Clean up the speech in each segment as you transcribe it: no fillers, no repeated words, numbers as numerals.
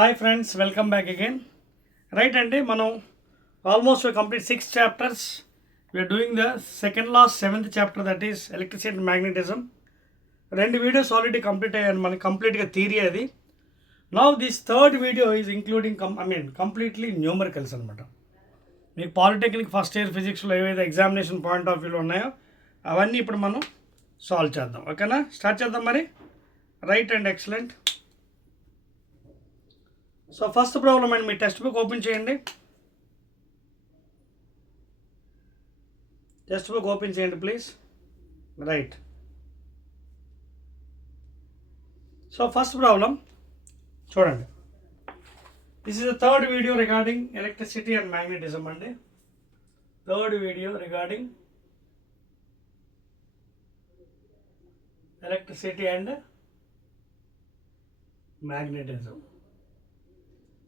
Hi friends, welcome back again. Right అండి, మనం almost complete 6 chapters. We are doing the second last 7th chapter, that is electricity and magnetism. 2 videos already complete అయ్యాను, మనకి కంప్లీట్గా theory అది. Now this third video is including completely numericals అనమాట. మీకు polytechnic first year ఫిజిక్స్లో ఏవైతే ఎగ్జామినేషన్ పాయింట్ ఆఫ్ వ్యూలో ఉన్నాయో అవన్నీ ఇప్పుడు మనం సాల్వ్ చేద్దాం. ఓకేనా, స్టార్ట్ చేద్దాం మరి. Right and excellent. So first problem అండి, మీ టెక్స్ట్ బుక్ ఓపెన్ చేయండి. టెక్స్ట్ బుక్ ఓపెన్ చేయండి please. Right. So first problem చూడండి. This is the third video regarding electricity and magnetism అండి. Third video regarding electricity and magnetism.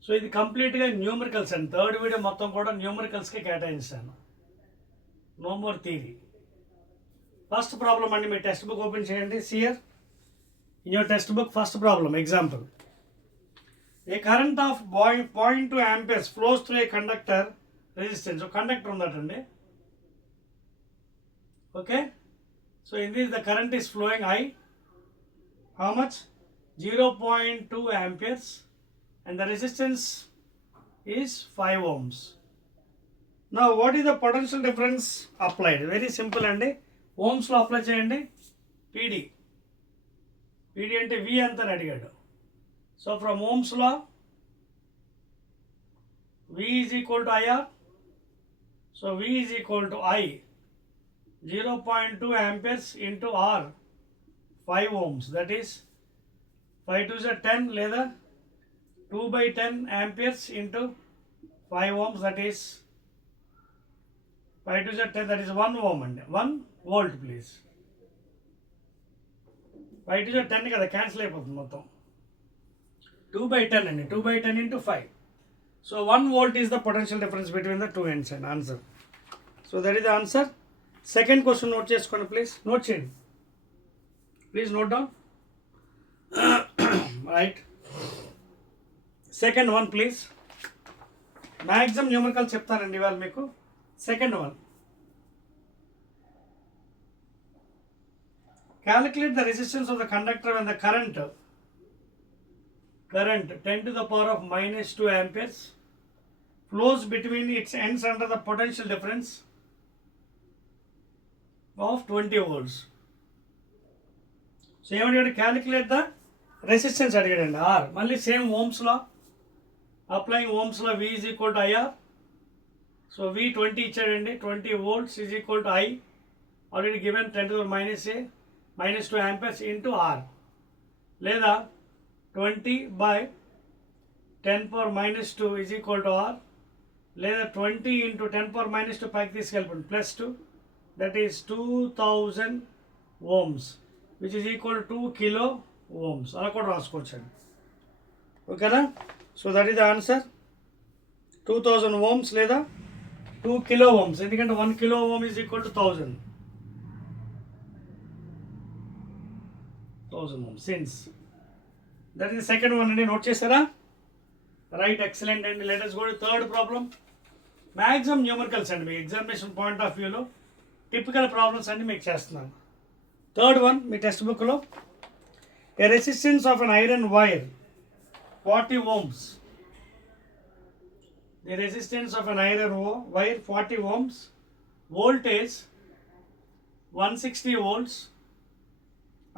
So ఇది కంప్లీట్గా numericals అండి. థర్డ్ వీడియో మొత్తం కూడా న్యూమరికల్స్కి కేటాయించాను, no more theory. First problem అండి, మీ టెక్స్ట్ బుక్ ఓపెన్ చేయండి. See here in your text book first problem example. A current of 0.2 amperes flows through a conductor resistance. Conductor ఉందటండి. Okay, so in this the current is flowing I. How much? 0.2 amperes and the resistance is 5 ohms. Now what is the potential difference applied? Very simple అండి. ohms లో అప్లై చేయండి. PD అంటే V ఎంత అని అడిగాడు. So from ohms law V is equal to IR. So V is equal to I 0.2 amperes into R 5 ohms, that is 5 to 10 లేదా 2/10 amperes into 5 ohms, that is 5 to 10, that is 1 ohm అండి. 1 volt please. 5 to 10 కదా, క్యాన్సిల్ అయిపోతుంది మొత్తం. 2/10 అండి. 2/10 into 5. సో 1 volt is the potential difference between the two ends and answer. So that is the answer. Second question note చేసుకోండి please. Note చేయండి please, note down. Right. Second one please. Maximum numerical చెప్తానండి ఇవాళ మీకు. Second one, calculate the resistance of the conductor when the current 10 to the power of -2 amperes flows between its ends under the potential difference of 20 volts. So ఏమడిగాడు? Calculate the resistance అడిగాడండి. Or మళ్ళీ same Ohm's law applying. Ohm's law V is equal to IR. So V 20 ఇచ్చాడండి. 20 volts is equal to I already given 10 to the -2 amperes into R, లేదా 20/10⁻² is equal to R, లేదా 20 into 10⁻² పైకి తీసుకెళ్ళిపోండి +2, that is 2000 ohms which is equal to 2 kilo ohms. అలా కూడా రాసుకోవచ్చండి. ఓకేనా? So that is the answer. 2000 ohms లేదా 2 kilo ohms, ఎందుకంటే 1 kilo ohm is equal to 1000 ohms. Since that is second one అండి. నోట్ చేస్తారా? రైట్, ఎక్సలెంట్ అండి. లెట్ us go to third problem. Maximum numericals అండి. మీ ఎగ్జామినేషన్ పాయింట్ ఆఫ్ వ్యూలో typical problems అన్ని మీకు చేస్తున్నాను. థర్డ్ వన్ మీ టెక్స్ట్ బుక్లో, a resistance of an iron wire 40 ohms. The resistance of an iron wire 40 ohms. Voltage 160 volts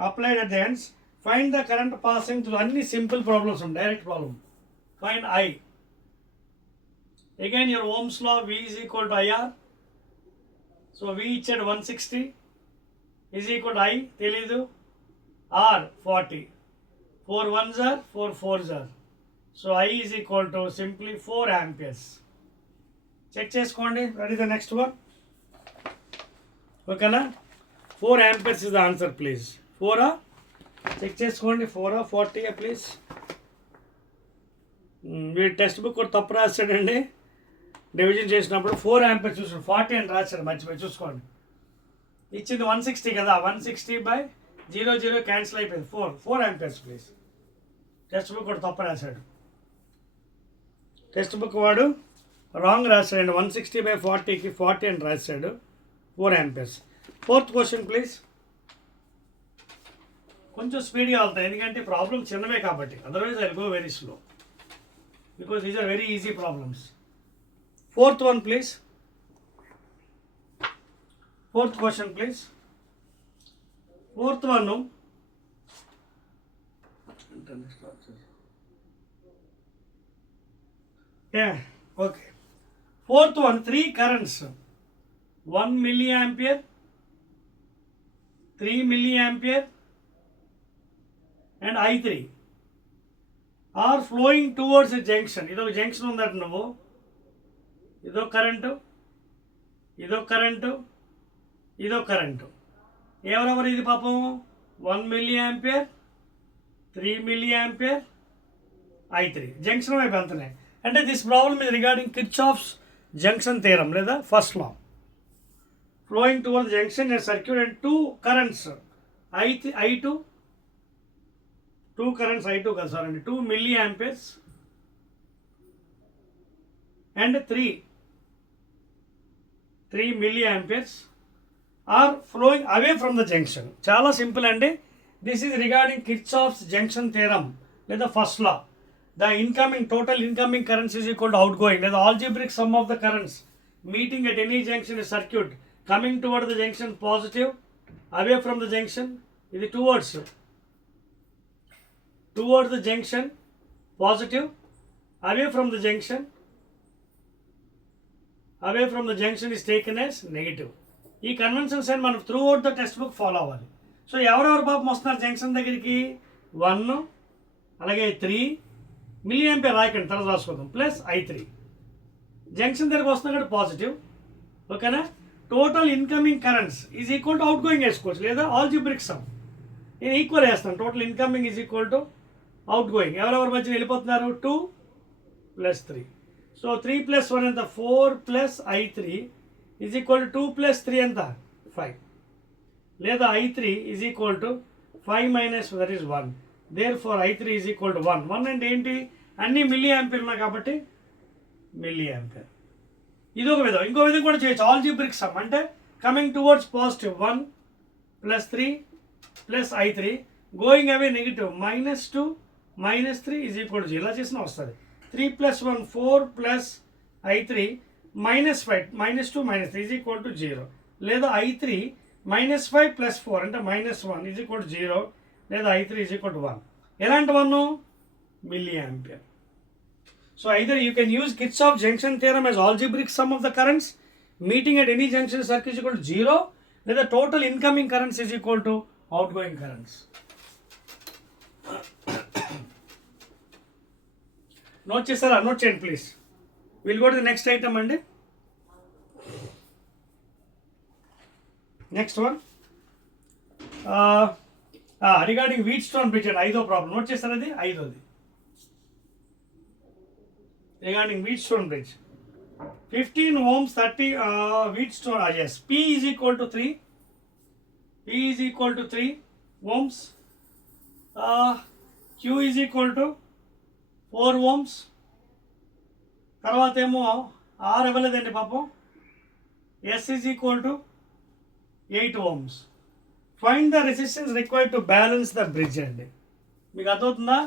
applied at the ends. Find the current passing through. Any simple problems, direct problem. Find I. Again your Ohm's law, V is equal to IR. So V at 160 is equal to I, telidu, R 40. 4 1s are 4 4s are. So I is equal to simply 4 amperes. Check చేసుకోండి. That is the next one. ఓకేనా? 4 amperes is the answer please. 4 చెక్ చేసుకోండి. 4 40 ప్లీజ్. మీరు text book కూడా తప్పు రాశాడండి. డివిజన్ చేసినప్పుడు 4 amperes చూసుకోండి. 40 అని రాశాడు, మర్చిపోయి చూసుకోండి. ఇచ్చింది 160 కదా, 160/00 క్యాన్సిల్ అయిపోయింది. 4 amperes ప్లీజ్. టెక్స్ట్ బుక్ కూడా తప్పు రాశాడు. టెక్స్ట్ బుక్ వాడు రాంగ్ రాశాడు. 160/40కి 40 అని రాశాడు. 4 amperes. Fourth question please. కొంచెం స్పీడ్గా వెళ్తాయి ఎందుకంటే ప్రాబ్లమ్ చిన్నవే కాబట్టి. Otherwise I go very slow because these are very easy problems. Fourth one please. Fourth question please. Fourth one okay. Fourth one 3 currents 1 milliampere, 3 milliampere and I3 are flowing towards a junction. ఇదొక జంక్షన్ ఉందట నువ్వు. ఇదో కరెంటు, ఇదో కరెంటు, ఇదో కరెంటు. ఎవరెవరు ఇది పాపం? 1 milliampere, 3 milliampere, I3. Junction వైపు వెళ్తున్నాయి. అంటే this problem is regarding Kirchhoff's junction theorem లేదా first law. Flowing towards junction in circuit and 2 currents I2, 2 currents I2 కదా సార్ అండి, 2 milliamperes and 3 milliamperes are flowing away from the junction. చాలా simple అండి. This is regarding Kirchhoff's junction theorem లేదా first law. The total incoming currents is equal to outgoing. The algebraic sum of the currents meeting at any junction in a circuit coming toward the junction positive, away from the junction is towards the junction positive, away from the junction is taken as negative. ఈ కన్వెన్షన్స్ అని మనం through out the text book follow అవ్వాలి. సో ఎవరెవరు పాపం వస్తున్నారు జంక్షన్ దగ్గరికి? 1 అలాగే 3 milliampere రాయకండి, తర్వాత రాసుకోదాం, ప్లస్ I3. జంక్షన్ దగ్గరకు వస్తున్నా కూడా పాజిటివ్. ఓకేనా? Total incoming currents is equal to out going వేసుకోవచ్చు లేదా ఆల్జిబ్రిక్ సమ్. నేను ఈక్వల్ వేస్తాను. Total incoming is equal to out going. ఎవరెవరి మధ్య వెళ్ళిపోతున్నారు? 2 + 3. సో 3 + 1 ఎంత? 4 + I3 ఈజ్ ఈక్వల్ టు 2 + 3 ఎంత? 5. లేదా I3 is equal to 5 - that is 1. Therefore I3 is equal to 1. 1 అంటే ఏంటి? అన్ని మిల్లీ యాంపియర్ ఉన్నాయి కాబట్టి మిల్లీ యాంపియర్. ఇదొక విధం. ఇంకో విధం కూడా చేయొచ్చు. ఆల్జిబ్రిక్ సమ్ అంటే coming towards positive 1 + 3 + I3 going away negative -2 -3 is equal to 0. ఇలా చేసినా వస్తుంది. 3 + 1 4 + I3 -5 -2 -3 ఈజ్ ఈక్వల్ టు 0. లేదా I3 -5 + 4 అంటే -1 ఈజ్ ఈక్వల్ టు 0. లేదా I3 ఈజ్ ఈక్వల్ టు 1. ఎలాంటి 1? Milliampere. So either you can use Kirchhoff junction theorem as algebraic sum of the currents meeting at any junction circuit is equal to 0, లేదా total incoming currents is equal to outgoing currents. Note చేస్తారా? Note చేయండి please. Will go to the next item అండి. Next one regarding Wheatstone bridge అండి. 5వ problem note చేస్తారా? అది 5వది regarding Wheatstone bridge. 15 ohms 30 Wheatstone. Yes, P is equal to 3. P is equal to 3 ohms. Q is equal to 4 ohms. తర్వాత ఏమో R ఇవ్వలేదండి పాపం. S is equal to 8 ohms. Find the resistance required to balance the bridge అండి. మీకు అర్థమవుతుందా?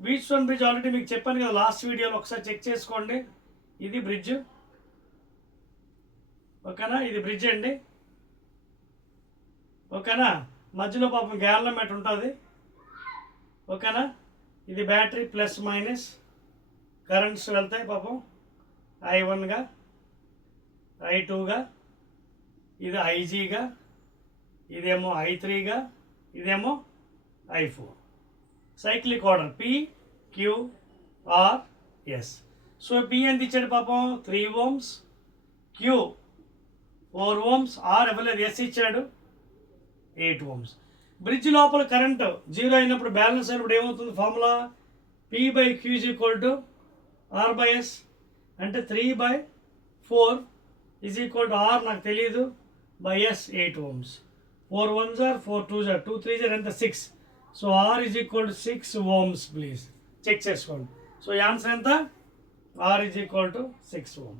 Wheat stone bridge already మీకు చెప్పాను కదా లాస్ట్ వీడియోలో, ఒకసారి చెక్ చేసుకోండి. ఇది బ్రిడ్జ్. ఓకేనా? ఇది బ్రిడ్జ్ అండి. ఓకేనా? మధ్యలో పాపం గ్యాలనమెట్ ఉంటుంది. ఓకేనా? ఇది బ్యాటరీ +- కరెంట్స్ వెళ్తాయి పాపం. I1గా, I2గా, ఇది IG-గా, ఇదేమో I3గా, ఇదేమో I4. Cyclic order P Q R S. So P ఎంత ఇచ్చాడు పాపం? 3 ohms. Q 4 ohms. R ఇవ్వలేదు. S ఇచ్చాడు 8 ohms. బ్రిడ్జ్ లోపల కరెంట్ 0 అయినప్పుడు, బ్యాలెన్స్ అయినప్పుడు ఏమవుతుంది? Formula P/Q is equal to R/S. అంటే 3/4 ఈజ్ ఈక్వల్ టు R నాకు తెలియదు బై S 8 ohms. 4 1s are 4 2s are 2 3s are ఎంత? 6. So R is equal to 6 ohms. Please check చేసుకోండి. సో ఆన్సర్ ఎంత? R is equal to 6 ohm.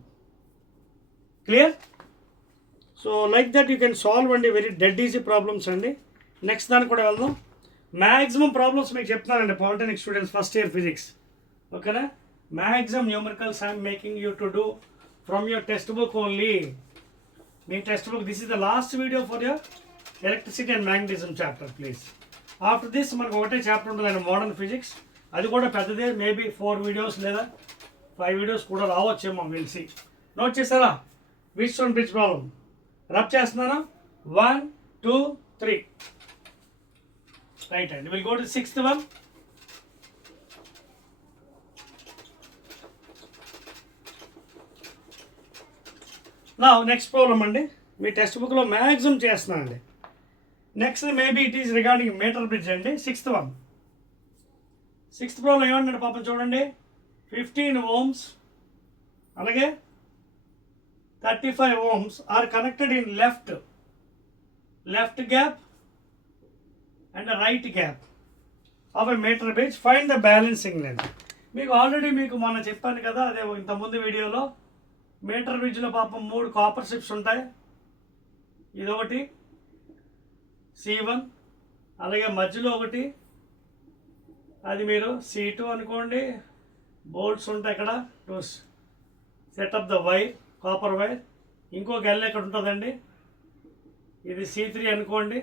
Clear? So like that you can solve అండి very dead easy problems అండి. Next దానికి కూడా వెళ్దాం. Maximum problems మీకు చెప్తున్నానండి polytechnic students first year physics. ఓకేనా? Maximum numericals I'm making you to do from your text book only. మీ text book, this is the last video for your electricity and magnetism chapter please. After this మనకు ఒకటే చాప్టర్ ఉంటుందండి modern physics. అది కూడా పెద్దదే, మేబీ 4 వీడియోస్ లేదా 5 videos కూడా రావచ్చేమో, విల్ సీ. నోట్ చేస్తారా? వీట్స్టోన్ బ్రిడ్జ్ ప్రాబ్లం రబ్ చేస్తున్నాను. 1 2 3 రైట్ అండి. Will go to 6th one. నా నెక్స్ట్ ప్రాబ్లం అండి, మీ టెక్స్ట్ బుక్లో మ్యాక్సిమం చేస్తున్నానండి. Next maybe it is regarding metre bridge అండి. 6th one. 6th ప్రాబ్లం ఏమన్నాడు పాపం చూడండి. 15 ohms అలాగే 35 ohms are connected in left gap and a right gap of a meter bridge. Find the balancing length. మీకు ఆల్రెడీ మొన్న చెప్పాను కదా, అదే ఇంతకుముందు వీడియోలో. మీటర్ బ్రిడ్జ్లో పాపం 3 కాపర్ స్ట్రిప్స్ ఉంటాయి. ఇదొకటి C1, అలాగే మధ్యలో ఒకటి, అది మీరు C2 అనుకోండి. బోల్ట్స్ ఉంటాయి ఇక్కడ to set up the wire, copper wire. ఇంకొక ఎల్ ఇక్కడ ఉంటుందండి, ఇది C3 అనుకోండి.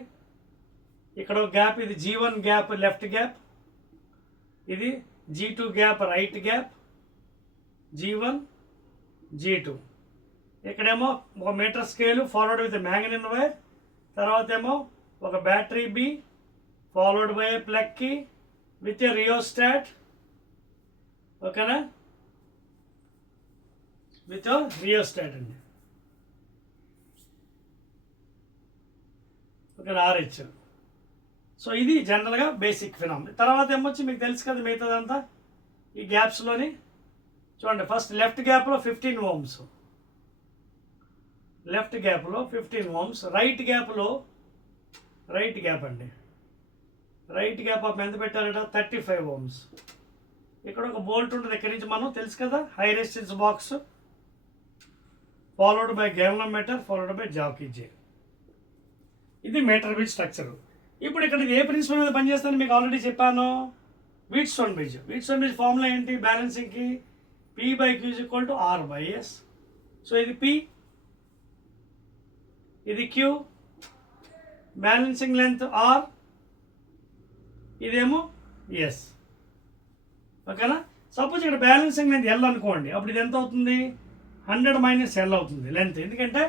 ఇక్కడ ఒక గ్యాప్, ఇది G1 గ్యాప్ లెఫ్ట్ గ్యాప్, ఇది G2 gap right gap, G1 G2. ఇక్కడేమో ఒక metre scale followed with manganese wire, తర్వాత ఏమో ఒక battery B followed by plug key with a rheostat. ఓకేనా? విత్ రియోస్టాట్ అండి. ఓకేనా? RH. సో ఇది జనరల్గా బేసిక్ ఫినామినా. తర్వాత ఏమొచ్చి మీకు తెలుసు కదా మిగతాదంతా ఈ గ్యాప్స్లోని. చూడండి, ఫస్ట్ లెఫ్ట్ గ్యాప్లో 15 ohms, లెఫ్ట్ గ్యాప్లో 15 ohms. రైట్ గ్యాప్లో, రైట్ గ్యాప్ అండి, రైట్ గ్యాప్ ఆఫ్ ఎంత పెట్టారట 35 ohms. ఇక్కడ ఒక బోల్ట్ ఉంటుంది, ఇక్కడి నుంచి మనం తెలుసు కదా high resistance box followed by galvanometer followed by jockey J. ఇది మీటర్ బ్రిడ్జ్ స్ట్రక్చర్. ఇప్పుడు ఇక్కడ ఏ ప్రిన్సిపల్ మీద పనిచేస్తాను మీకు ఆల్రెడీ చెప్పాను. Wheatstone bridge. Wheatstone bridge formula ఏంటి బ్యాలెన్సింగ్కి? P/Q is equal to R/S. So ఇది P, ఇది Q, బ్యాలెన్సింగ్ లెంత్ R, ఇదేమో S. ఓకేనా? సపోజ్ ఇక్కడ బ్యాలెన్సింగ్ లెంత్ L అనుకోండి, అప్పుడు ఇది ఎంత అవుతుంది? 100 - L అవుతుంది లెంత్. ఎందుకంటే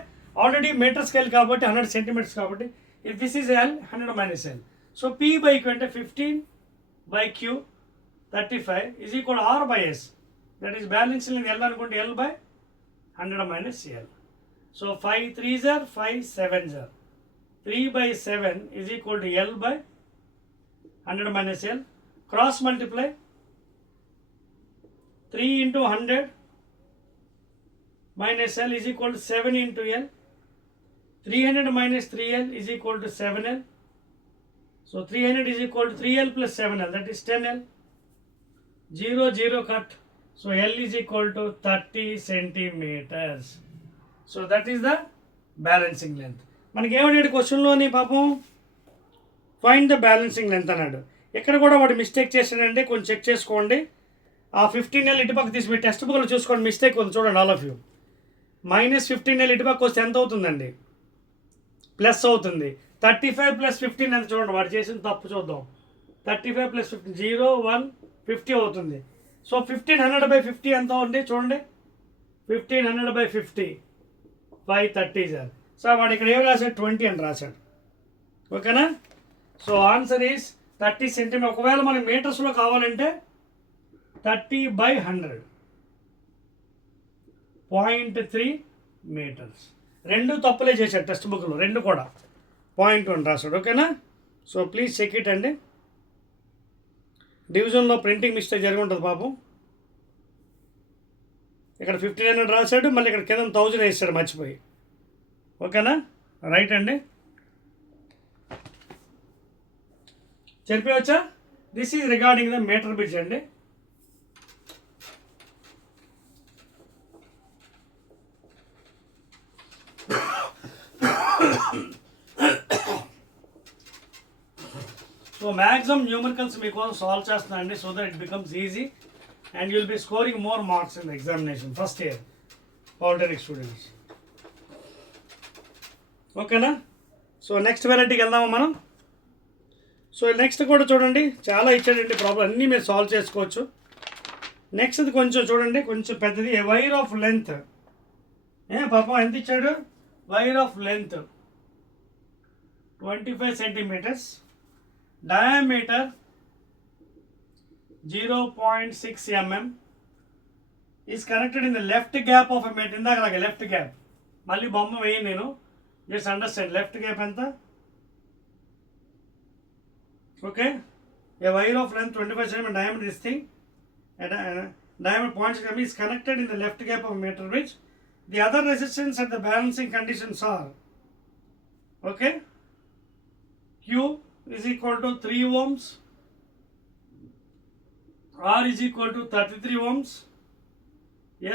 ఆల్రెడీ మీటర్ స్కేల్ కాబట్టి 100 సెంటీమీటర్స్ కాబట్టి, if this is L 100 - L. So P/Q అంటే 15/Q 35 is equal to R/S. That is balancing length L అనుకోండి, L by 100 - L. So 5 3s are 5 7s are 3/7 is equal to L by 100 - L. Cross multiply 3 into 100 minus L is equal to 7 into L. 300 minus 3L is equal to 7L. So 300 is equal to 3L plus 7L, that is 10L. 0 0 cut. So L is equal to 30 centimeters. So that is the balancing length. మనకి ఏమన్నాడు క్వశ్చన్లోని పాపం find the balancing length అన్నాడు. ఎక్కడ కూడా వాడు మిస్టేక్ చేశాడంటే కొంచెం చెక్ చేసుకోండి. ఆ 15L ఇటుపక్క తీసి మీ టెక్స్ట్ బుక్లో చూసుకోండి, మిస్టేక్ ఉంది చూడండి ఆల్ ఆఫ్ యూ. -15L ఇటుపక్క వస్తే ఎంత అవుతుందండి? ప్లస్ అవుతుంది. 35 + 15 ఎంత చూడండి, వాడు చేసిన తప్పు చూద్దాం. 35 + 15 0 1 50 అవుతుంది. సో 1500/50 ఎంత ఉంది చూడండి. 1500/50 530 సార్. సో వాడు ఇక్కడ ఏం రాశాడు? 20 అని రాశాడు. ఓకేనా? So answer is 30 centimetre. ఒకవేళ మనకి మీటర్స్లో కావాలంటే 30/100 0.3 మీటర్స్. రెండు తప్పులే చేశాడు టెక్స్ట్ బుక్లో, రెండు కూడా 0.1 రాశాడు. ఓకేనా? సో ప్లీజ్ చెక్ ఇట్ అండి. డివిజన్లో ప్రింటింగ్ మిస్టేక్ జరిగి ఉంటుంది పాపం. ఇక్కడ 1500 రాశాడు, మళ్ళీ ఇక్కడ కింద 1000 వేసాడు మర్చిపోయి. ఓకేనా? రైట్ అండి. చెప్పవచ్చా? This is regarding the metre bridge అండి. సో మ్యాక్సిమం న్యూమరికల్స్ మీకోసం సాల్వ్ చేస్తున్నానండి, so that it becomes easy and you'll be scoring more marks in the examination first year polytechnic students. ఓకేనా? సో నెక్స్ట్ వెరైటీకి వెళ్దామా మనం. So next కూడా చూడండి, చాలా ఇచ్చాడండి ప్రాబ్లం, అన్నీ మీరు సాల్వ్ చేసుకోవచ్చు. నెక్స్ట్ కొంచెం చూడండి, కొంచెం పెద్దది. ఏ వైర్ ఆఫ్ లెంత్, పాపం ఎంత ఇచ్చాడు, wire of length 25 centimeters, diameter 0.6 mm is connected in the left gap of a metal. ఇందాక లెఫ్ట్ గ్యాప్, మళ్ళీ బొమ్మ వేయను నేను, జస్ట్ అండర్స్టాండ్ లెఫ్ట్ గ్యాప్ ఎంత. ఓకే, ఏ wire of length 25 cm diameter, this thing diameter 0.6 mm is connected in the left gap of a metal which the other resistance at the balancing conditions are, okay, Q is equal to 3 ohms, R is equal to 33 ohms,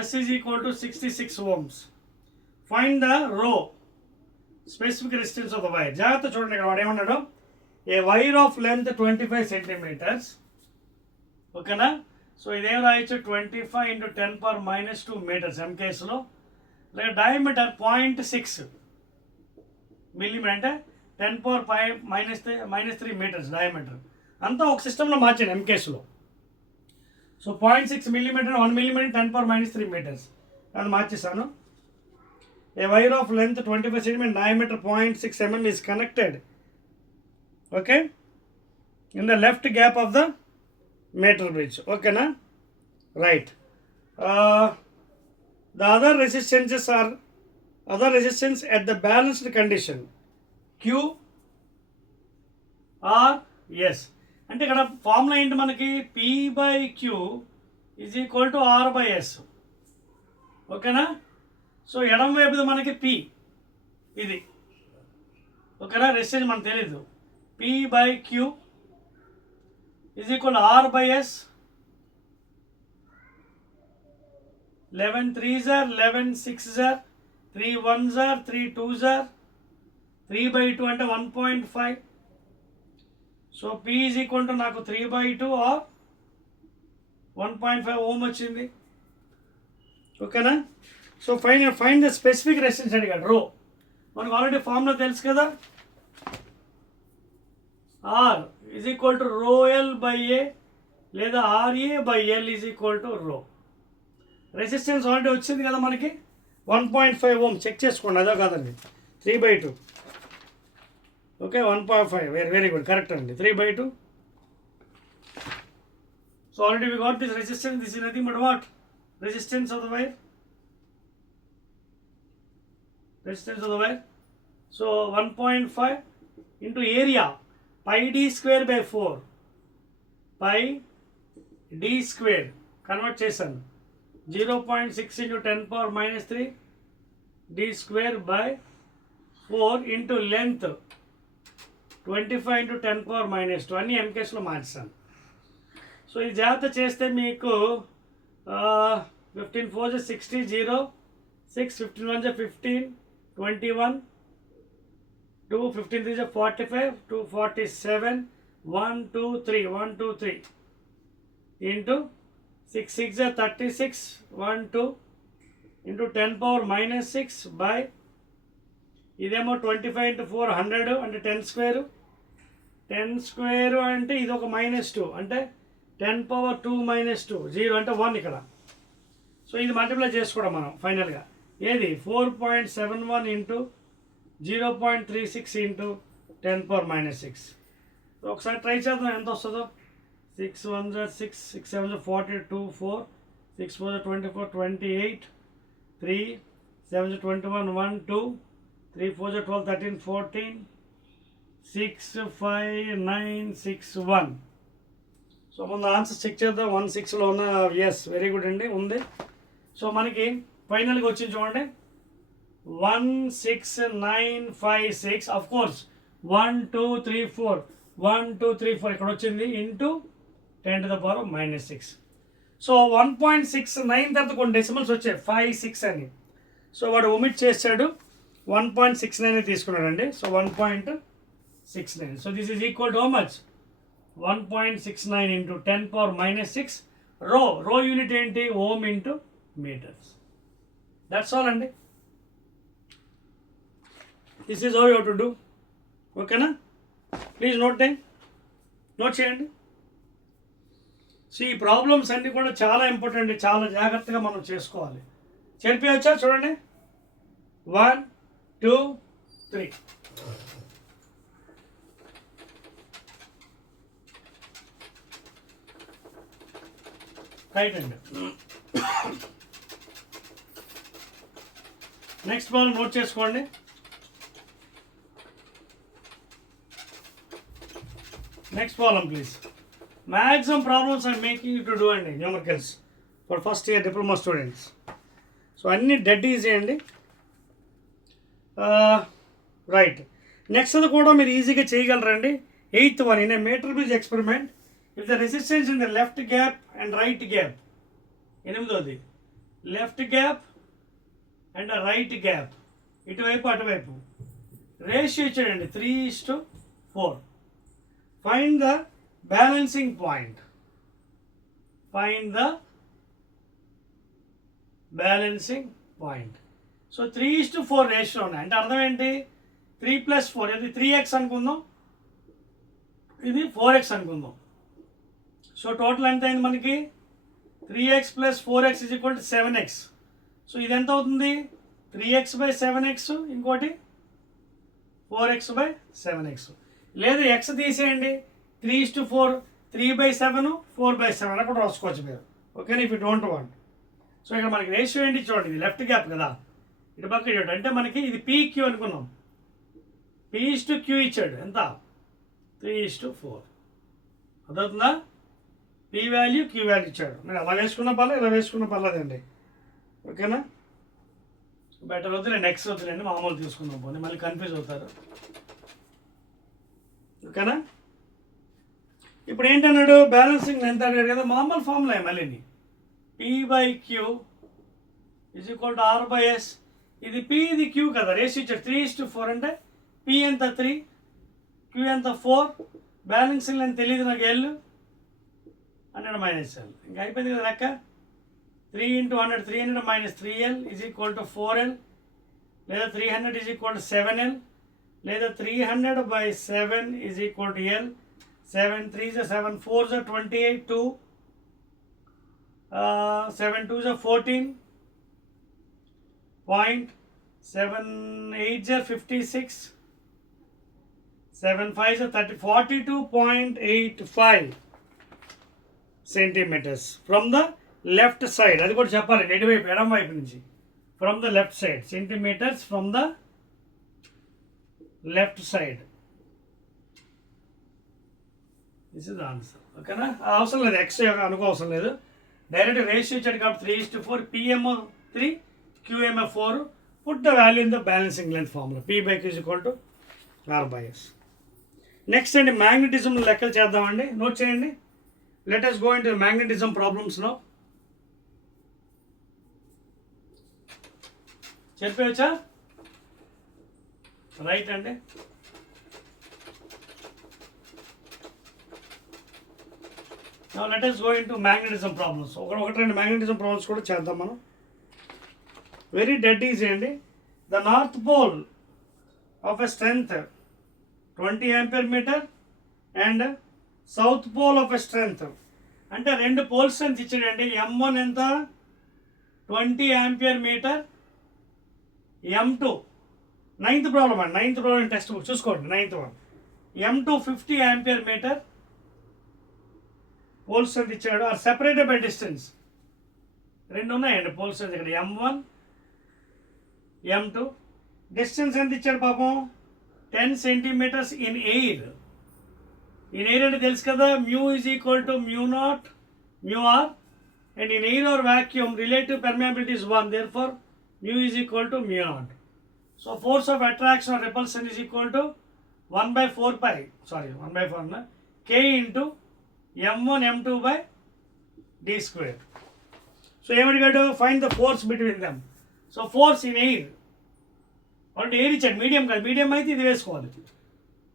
S is equal to 66 ohms. Find the rho, specific resistance of the wire. జాగ్రత్త చూడండి, ఇక్కడ వాడు ఏమన్నాడు, ఏ wire of length 25 centimeters, ఓకేనా. సో ఇదేం రాయొచ్చు, 25 × 10⁻² మీటర్స్ ఎం కేసులో. అలాగే డయామీటర్ 0.6 మిల్లీమీటర్, అంటే 10⁻³ మీటర్స్ డయామీటర్. అంతా ఒక సిస్టంలో మార్చాను ఎం కేసులో. సో 0.6 millimeter, 1 millimeter, 10⁻³ మీటర్స్ అది మార్చేసాను. A wire of length 25 cm, diameter 0.6 mm is connected, okay, in the left gap of the metal bridge. ఓకేనా, right. The other resistances are resistance at the balanced condition, Q, R, S. అంటే ఇక్కడ ఫార్ములా ఏంటి మనకి, P/Q is equal to R/S. ఓకేనా. సో ఎడమ వైపుది మనకి P, ఇది ఓకేనా, రెసిస్టెన్స్ మనకు తెలీదు. P/Q is equal R/S. 11 3s are 11 6s are 3 1s are 3 2s are 3/2 అంటే 1.5. So P is equal to నాకు 3/2 ఆర్ 1.5 ఓం వచ్చింది. ఓకేనా. So fine the specific resistance అడిగాడు, రో. మనకు ఆల్రెడీ ఫార్ములా తెలుసు కదా, are is equal to ρl/a లేదా RA/L ఈజ్ ఈక్వల్ టు రో. రెసిస్టెన్స్ ఆల్రెడీ వచ్చింది కదా మనకి, 1.5 ఓం. చెక్ చేసుకోండి, అదో కాదండి, 3/2. ఓకే, 1.5, వెరీ గుడ్, కరెక్ట్ అండి, 3/2. So already we got this resistance, this is nothing but what, resistance of the wire. So 1.5 into area, pi d square by 4, pi d square convert చేశాను, 0.6 into 10⁻³ d square by 4 into length 25 into 10⁻², అన్ని ఎంకేస్లో మార్చాను. సో ఇది జాగ్రత్త చేస్తే మీకు 15 4s 60, 0 6, 15 1s 15, 21, 2 15 3s 45, 2 47, 1 2 3, 1 2 3 into 6 6 36, 1 2 into 10⁻⁻6 by ఇదేమో 25 into 4 100 అంటే 10 స్క్వేర్, 10 స్క్వేర్ అంటే ఇది ఒక -2 అంటే 10⁻2 -2, 0 అంటే 1 ఇక్కడ. సో ఇది మల్టిప్లై చేసుకోవడం మనం ఫైనల్గా, ఏది 4.71 into 0.36 into 10⁻�6. సో ఒకసారి ట్రై చేద్దాం ఎంత వస్తుందో. 6 1s 6, 6 7s 42, 4 6 4s 24, 28, 3 7s 21, 1 2 3 4s 12, 13, 14, 6 5 9 6 1. సో ముందు ఆన్సర్ చెక్ చేద్దాం. 1 6లో ఉన్న, ఎస్, వెరీ గుడ్ అండి, ఉంది. సో మనకి ఫైనల్గా వచ్చింది చూడండి, 16956. అఫ్ కోర్స్ 1 2 3 4, 1 2 3 4 ఇక్కడ వచ్చింది, ఇంటూ 10⁻⁻6. సో 1.69 తర్వాత కొన్ని డెసిమల్స్ వచ్చాయి, 5 6 అని. సో వాడు ఒమిట్ చేశాడు. 1.69 తీసుకున్నాడండి. So 1.69. So this is equal to how much? 1.69 into 10⁻⁻6 rho unit ఏంటి? Ohm into metres. That's all అండి. This is how you to do. ఓకేనా? ప్లీజ్ నోట్ చేయండి. సో ఈ ప్రాబ్లమ్స్ అన్నీ కూడా చాలా ఇంపార్టెంట్, చాలా జాగ్రత్తగా మనం చేసుకోవాలి. చేరిపోయవచ్చా? చూడండి. 1 2 3. రైట్ అండి. నెక్స్ట్ ప్రాబ్లం నోట్ చేసుకోండి. Next problem please. Maximum problems I'm making you to do అండి numericals for first year diploma students. So అన్నీ డెడ్ ఈజీ అండి. రైట్. నెక్స్ట్ కూడా మీరు ఈజీగా చేయగలరండి. 8th one, in a metre bridge experiment, if the resistance in the left gap and right gap, 8th left gap and right gap, ఇటువైపు అటువైపు ratio ఇచ్చాడండి 3:4. Find the balancing point. So 3:4 రేషియో ఉన్నాయి అంటే అర్థం ఏంటి? 3 + 4, ఇది 3x అనుకుందాం, ఇది 4x అనుకుందాం. సో టోటల్ ఎంత అయింది మనకి? 3x + 4x = 7x. సో ఇది ఎంత అవుతుంది? 3x/7x, ఇంకోటి 4x/7x. లేదా x తీసేయండి, 3:4, 3/7, 4/7 అక్కడ రాసుకోవచ్చు మీరు. ఓకేనా? If you don't want. So ఇక్కడ మనకి రేషియో ఏంటి చూడండి, ఇది లెఫ్ట్ గ్యాప్ కదా, ఇటు పక్క చూడండి. అంటే మనకి ఇది PQ అనుకున్నాం, P/Q ఇచ్చాడు. ఎంత? 3:4. అదవుతుందా? P వాల్యూ Q వాల్యూ ఇచ్చాడు. మీరు అలా వేసుకున్న పర్లేదు, ఇలా వేసుకున్న పర్లేదండి. ఓకేనా? బెటర్ వద్దులేండి, నెక్స్ట్ వద్దులేండి, మామూలు తీసుకుందాం పోనీ, మళ్ళీ కన్ఫ్యూజ్ అవుతారు. ఓకేనా? ఇప్పుడు ఏంటన్నాడు? బ్యాలెన్సింగ్ ఎంత అడిగాడు కదా, మామూలు ఫార్ములా మళ్ళీ P/Q = R/S. ఇది P, ఇది Q కదా, రేషియో ఇచ్చాడు 3:4. అంటే P ఎంత? 3, Q ఎంత? 4. బ్యాలెన్సింగ్ అని తెలియదు నాకు, L 100 - L. ఇంకా అయిపోయింది కదా లెక్క. 3 × 100, 300 - 3L = 4L, లేదా 300 = 7L, లేదా 300/7 = L. 7 3s are 7, 4s are 28, 2, 7 2s are 14, 7 8s are 56, 7 5s are 30, 42.85 centimeters from the left side. అది కూడా చెప్పాలి, ఎడమవైపు, ఎడమ వైపు నుంచి. From the left side, centimetres from the left side. This is answer. ఓకేనా? అవసరం లేదు, ఎక్స్ అనుకోవసరం లేదు, డైరెక్ట్ రేషియో ఇచ్చాడు కాబట్టి 3:4. PM 3, QM 4. Put the value in the balancing length formula. P/Q = R/S. Next అండి, మ్యాగ్నెటిజం లెక్కలు చేద్దామండి. నోట్ చేయండి. Let us go into magnetism problems now. చెప్పవచ్చా? రైట్ అండి. Now let us go into magnetism problems. ఒకటి రెండు magnetism problems కూడా చేద్దాం మనం. వెరీ డెడ్ ఈజీ అండి. The north pole of a strength 20 ampere metre and south pole of a strength, అంటే రెండు పోల్ స్ట్రెంగ్త్ ఇచ్చాడండి. M1 ఎంత? 20 ampere metre. M2 9th problem అండి, 9th ప్రాబ్లం టెక్స్ట్ బుక్ చూసుకోండి. 9th one, M2 50 ampere metre. Pole strength ఇచ్చాడు, are separated by distance. రెండు ఉన్నాయండి pole strength ఇక్కడ, M1 M2. డిస్టెన్స్ ఎంత ఇచ్చాడు పాపం? 10 centimeters in air. In air అంటే తెలుసు కదా, μ = μ0 μr, and in air or vacuum relative permeability is 1, therefore μ = μ0. So force of attraction or repulsion is equal to 1/4 K into M1 M2/d². So ఏమడిగాడు? Find the force between them. So force in air అంటే air ఇచ్చాడు, medium కాదు, medium అయితే ఇది వేసుకోవాలి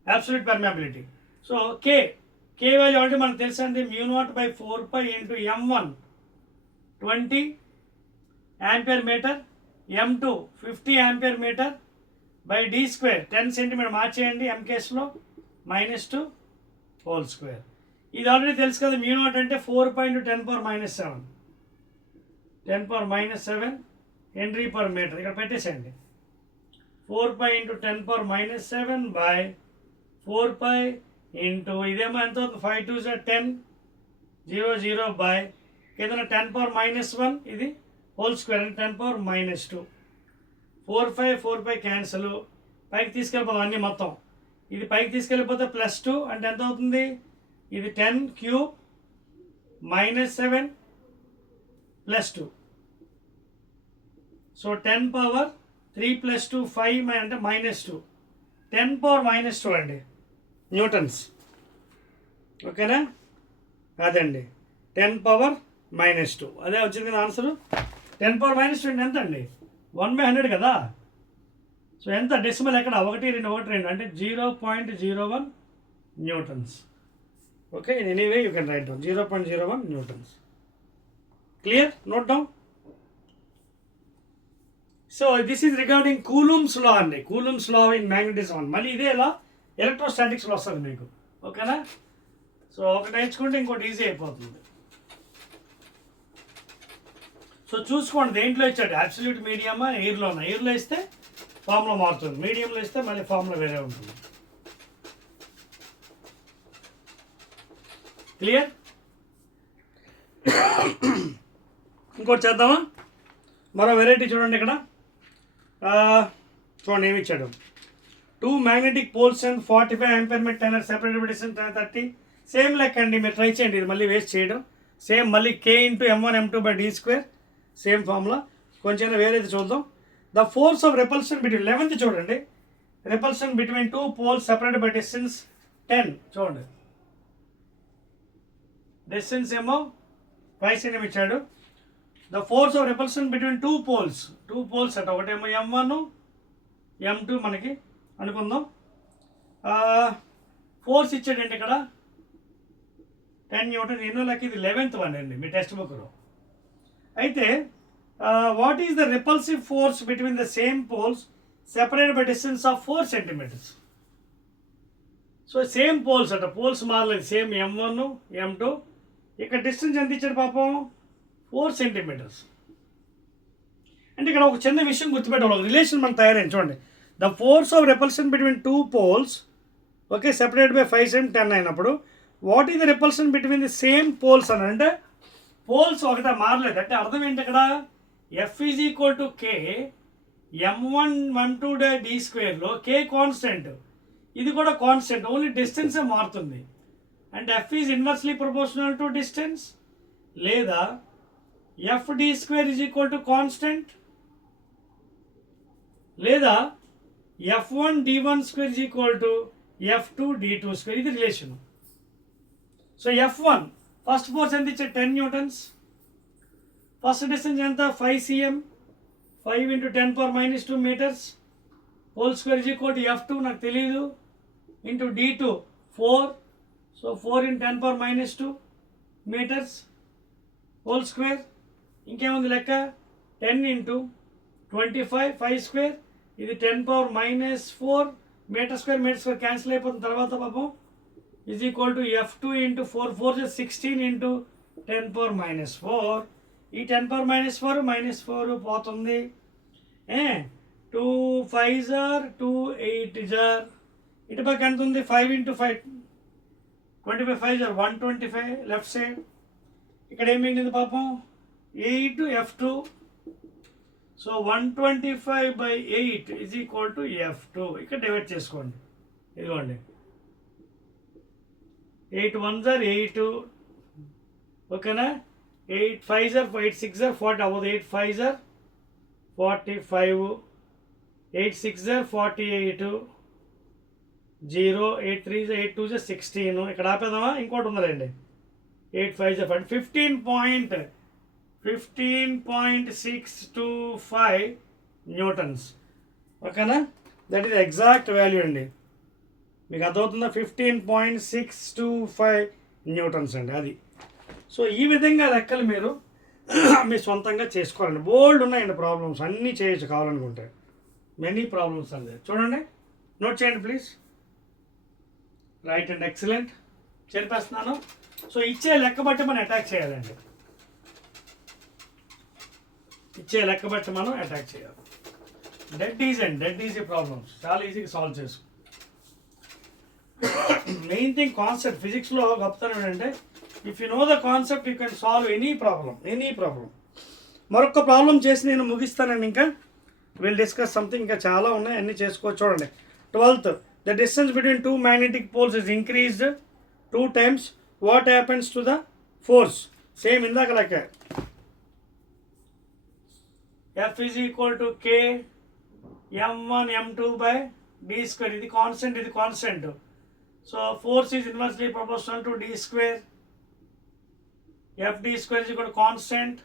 absolute permeability. So K value already మనకు తెలుసా అండి, μ0/4π into M1 20 ampere metre, M2 50 ampere metre by d² 10 centimetre మార్చేయండి M కేసులో -2 హోల్ స్క్వేర్. ఇది ఆల్రెడీ తెలుసు కదా, μ0 అంటే 4/10⁻⁷ 10⁻⁷ హెన్రీ పర్ మీటర్. ఇక్కడ పెట్టేసేయండి 4π × 10⁻⁷ బై 4π ఇంటూ ఇదేమో ఎంత అవుతుంది, 5 2 10 0 0 బై కింద 10⁻⁻1 ఇది హోల్ స్క్వేర్ అంటే 10⁻⁻2. 4π క్యాన్సల్, పైకి తీసుకెళ్ళిపోతాం అన్నీ మొత్తం. ఇది పైకి తీసుకెళ్ళిపోతే +2 అంటే ఎంత అవుతుంది, ఇది 10³ -7 +2. సో 10⁻3 + 2 5 అంటే -2, 10⁻⁻2 అండి న్యూటన్స్. ఓకేనా, అదండి 10⁻⁻2. అదే వచ్చింది కదా ఆన్సరు. 10⁻⁻2 ఎంత అండి, 1/100 కదా. సో ఎంత డెసిమల్ ఎక్కడ, 1 2 1 2 అంటే 0.01 newtons. Okay, in anyway you can write down 0.01 newtons. Clear, note down. So this is regarding Coulomb's law అండి, కూలుమ్స్ లా ఇన్ మ్యాగ్నెటిజం అని. మళ్ళీ ఇదే లా ఎలక్ట్రోస్టాటిక్స్లో వస్తుంది మీకు. ఓకేనా, సో ఒకటి నేర్చుకుంటే ఇంకోటి ఈజీ అయిపోతుంది. సో చూసుకోండి దేంట్లో ఇచ్చాడు, అబ్సల్యూట్ మీడియమా ఎయిర్లోనా. ఎయిర్లో ఇస్తే ఫామ్లో మారుతుంది, మీడియంలో ఇస్తే మళ్ళీ ఫామ్లో వేరే ఉంటుంది. క్లియర్. ఇంకోటి చేద్దామా, మరో వెరైటీ చూడండి ఇక్కడ. చూడండి ఏమి ఇచ్చాడు, 2 magnetic poles and 45 ampere metre టెనర్ సెపరేటెడ్ డిస్టెన్స్ 30. సేమ్ లెక్క అండి, మీరు ట్రై చేయండి, ఇది మళ్ళీ వేస్ట్ చేయడం. సేమ్ మళ్ళీ K × M1 M2/d², సేమ్ ఫార్ములా. కొంచెం వేరేది చూద్దాం. The force of repulsion between 11th చూడండి, repulsion between 2 poles separated by distance 10. చూడండి డిస్టెన్స్ ఏమో 5 cm ఇచ్చాడు. The force of repulsion between 2 poles అట, ఒకటేమో M1 M2 మనకి అనుకుందాం. ఫోర్స్ ఇచ్చాడండి ఇక్కడ 10 N. ఎన్నో లెక్క, ఇది 11th వన్ అండి మీ టెక్స్ట్ బుక్లో. అయితే what is the repulsive force between the same poles separated by distance of 4 cm. So same poles అట, పోల్స్ మారలేదు, సేమ్ M1 M2. ఇక్కడ డిస్టెన్స్ ఎంత ఇచ్చాడు పాపం, 4 cm. అంటే ఇక్కడ ఒక చిన్న విషయం గుర్తుపెట్టాలి, ఒక రిలేషన్ మనం తయారైంది చూడండి. The force of repulsion between 2 poles, okay, separate by 5 cm 10 అయినప్పుడు what is the repulsion between the same poles అని అంటే పోల్స్ ఒకటే మారలేదు అంటే అర్థం ఏంటి ఇక్కడ, F = K M1 M2/d²లో K కాన్స్టెంట్, ఇది కూడా కాన్స్టెంట్, ఓన్లీ డిస్టెన్సే మారుతుంది. అంటే F is inversely proportional to distance, లేదా FD² కాన్స్టెంట్, లేదా F1D1² F2D2². ఇది relation. So F1 first force ఎంత ఇచ్చే 10 N. ఫస్ట్ డిస్టెన్స్ ఎంత 5 cm, 5 × 10⁻⁻2 మీటర్స్ హోల్ స్క్వేర్ F2 నాకు తెలియదు into D2 4. So 4 × 10⁻⁻2 metres whole square. ఇంకేముంది లెక్క, 10 × 25 5², ఇది 10⁻⁻4 మీటర్ స్క్వేర్ క్యాన్సిల్ అయిపోతుంది. తర్వాత పాపం F2 × 4 4 16 × 10⁻⁻4. ఈ 10⁻⁻4 -4 పోతుంది. 2 5s are 2 8s are, ఇటు పక్క ఎంత ఉంది, 5 × 5 25 5s are 125 లెఫ్ట్ సైడ్. ఇక్కడ ఏం మిగిలింది పాపం 8 F2. సో 125/8 = F2. ఇక్కడ డివైడ్ చేసుకోండి, ఇదిగోండి 8 1s are 8, ఓకేనా. 8 5s are 8 6s are 40 అవ్వదు, 8 5s are 45, 8 6s are 48 0, 8 3s 8 2s 16. ఇక్కడ ఆపేద్దామా, ఇంకోటి ఉందండి 8 5s are 15.625 న్యూటన్స్. ఓకేనా, దట్ ఈస్ ఎగ్జాక్ట్ వాల్యూ అండి. మీకు అర్థమవుతుందా? 15.625 న్యూటన్స్ అండి అది. సో ఈ విధంగా లెక్కలు మీరు మీ సొంతంగా చేసుకోవాలండి. బోల్డ్ ఉన్నాయండి ప్రాబ్లమ్స్, అన్నీ చేయొచ్చు కావాలనుకుంటే. మెనీ ప్రాబ్లమ్స్ అండి. చూడండి, నోట్ చేయండి ప్లీజ్. Right and excellent. చేర్పేస్తున్నాను. సో ఇచ్చే లెక్క బట్టి మనం అటాక్ చేయాలండి. ఇచ్చే లెక్క బట్టి మనం అటాక్ చేయాలి. డెడ్ ఈజీ ప్రాబ్లమ్స్ చాలా ఈజీగా సాల్వ్ చేసుకో. Main thing concept. ఫిజిక్స్లో గొప్పతనం ఏంటంటే if you know the concept you can solve any problem. మరొక ప్రాబ్లం చేసి నేను ముగిస్తానండి. ఇంకా విల్ డిస్కస్ సంథింగ్. ఇంకా చాలా ఉన్నాయి, అన్నీ చేసుకోవచ్చు. చూడండి, 12th, the distance between two magnetic poles is increased 2 times. What happens to the force? Same ఇందాక లెక్క. F is equal to K m1 m2 by d square. ఇది constant. So force is inversely proportional to d square. Fd square is equal to constant.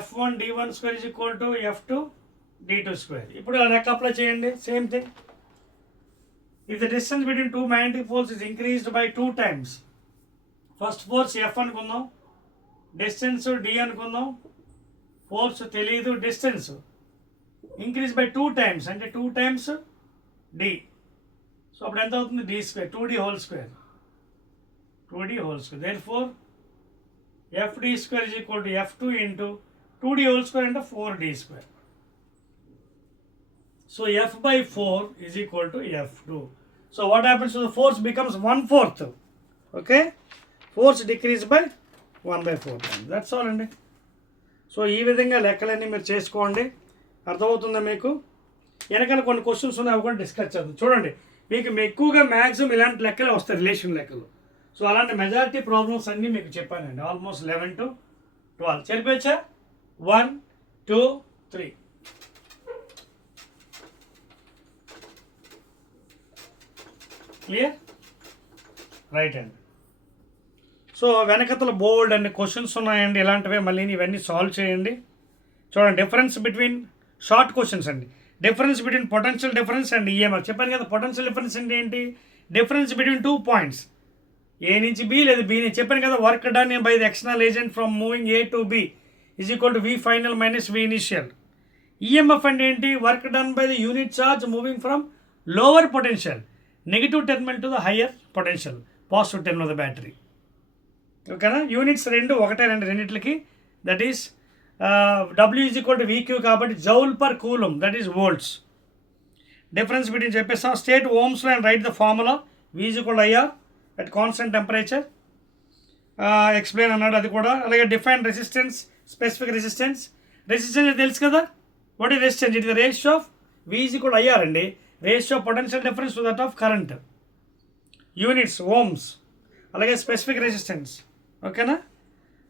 F1 d1 square is equal to F2 d2 square. ఇప్పుడు లెక్క అప్లై చేయండి. Same thing. If the distance between two magnetic poles is increased by 2 times. First force F అనుకుందాం, distance D అనుకుందాం. ఫోర్స్ తెలియదు, distance increase by 2 times అంటే 2 times D. So అప్పుడు ఎంత అవుతుంది? D square, 2D whole square. Therefore Fd square is equal to F2 into 2D whole square into 4D square. So F by 4 is equal to F2. So what happens to the force? Becomes 1/4. Okay, force decrease by 1/4 times. That's all అండి. సో ఈ విధంగా లెక్కలన్నీ మీరు చేసుకోండి. అర్థమవుతుందా మీకు? వెనకాల కొన్ని క్వశ్చన్స్ ఉన్నాయి, అవి కూడా డిస్కస్ చేద్దాం. చూడండి, మీకు ఎక్కువగా మ్యాక్సిమం ఇలాంటి లెక్కలే వస్తాయి, రిలేషన్ లెక్కలు. సో అలాంటి మెజారిటీ ప్రాబ్లమ్స్ అన్నీ మీకు చెప్పానండి. ఆల్మోస్ట్ 11 to 12 చెరిపేచ్చా? 1 2 3. క్లియర్? రైట్ అండి. సో వెనకతల బోల్డ్ అన్ని క్వశ్చన్స్ ఉన్నాయండి ఇలాంటివే. మళ్ళీ ఇవన్నీ సాల్వ్ చేయండి. చూడండి, డిఫరెన్స్ బిట్వీన్ షార్ట్ క్వశ్చన్స్ అండి. Difference between potential difference and EMF. చెప్పాను కదా, పొటెన్షియల్ డిఫరెన్స్ అంటే ఏంటి? డిఫరెన్స్ బిట్వీన్ 2 points, ఏ నుంచి బి లేదు బి నుంచి. చెప్పాను కదా, work done by the external agent from moving A to B is equal to V final minus V initial. EMF అంటే ఏంటి? Work done by the unit charge moving from lower potential negative terminal to the higher potential positive terminal of the battery. ఓకేనా? Units ఒకటే రెండిట్లకి. That is W is equal to VQ కాబట్టి joule per coulomb, that is volts. Difference between చెప్పేస్తాం. State ఓమ్స్లో and right the formula. V is equal to IR at constant temperature. Explain అన్నాడు అది కూడా. అలాగే డిఫైన్ రెసిస్టెన్స్, స్పెసిఫిక్ రెసిస్టెన్స్ తెలుసు కదా. What is resistance? It is the ratio of V is equal to IR అండి. Ratio of potential difference to that of current. Units ohms. అలాగే specific resistance. ఓకేనా?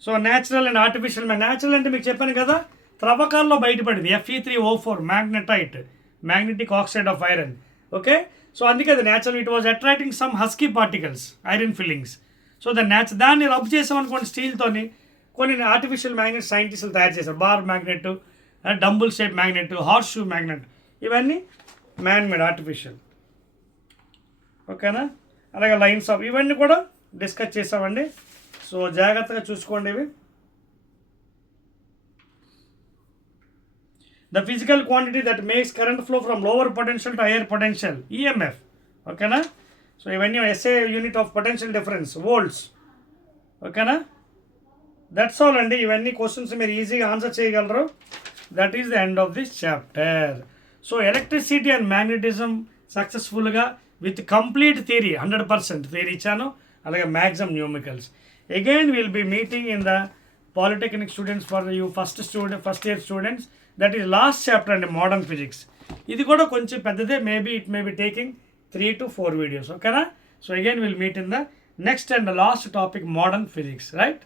So natural and artificial. Natural అంటే మీకు చెప్పాను కదా, త్రవ్వకాల్లో బయటపడింది Fe3O4 magnetite, magnetic oxide of iron. Okay, so అందుకే అది natural. It was attracting some husky particles, iron fillings. So దాన్ని రబ్ చేసామనుకోండి స్టీల్తోని, కొన్ని ఆర్టిఫిషియల్ మ్యాగ్నెట్ సైంటిస్టులు తయారు చేశారు. Bar magnet, dumbbell shape magnet, horseshoe magnet, ఇవన్నీ మ్యాన్ మేడ్ ఆర్టిఫిషియల్. ఓకేనా? అలాగే లైన్స్ ఆఫ్ ఇవన్నీ కూడా డిస్కస్ చేసామండి. సో జాగ్రత్తగా చూసుకోండి ఇవి. The physical quantity that makes current flow from lower potential to higher potential, EMF. ఓకేనా? సో ఇవన్నీ SI unit of potential difference, volts. ఓకేనా? దట్స్ ఆల్ అండి. ఇవన్నీ క్వశ్చన్స్ మీరు ఈజీగా ఆన్సర్ చేయగలరు. That is the end of this chapter. So electricity and magnetism సక్సెస్ఫుల్గా with complete theory, 100% theory ఇచ్చాను. అలాగే maximum numericals. Again will be meeting in the polytechnic students for you first year students. That is lost chapter అండి, modern physics. ఇది కూడా కొంచెం పెద్దదే. It may be taking 3 to 4 videos. ఓకేనా? So again will meet in the next and last topic, modern physics. Right?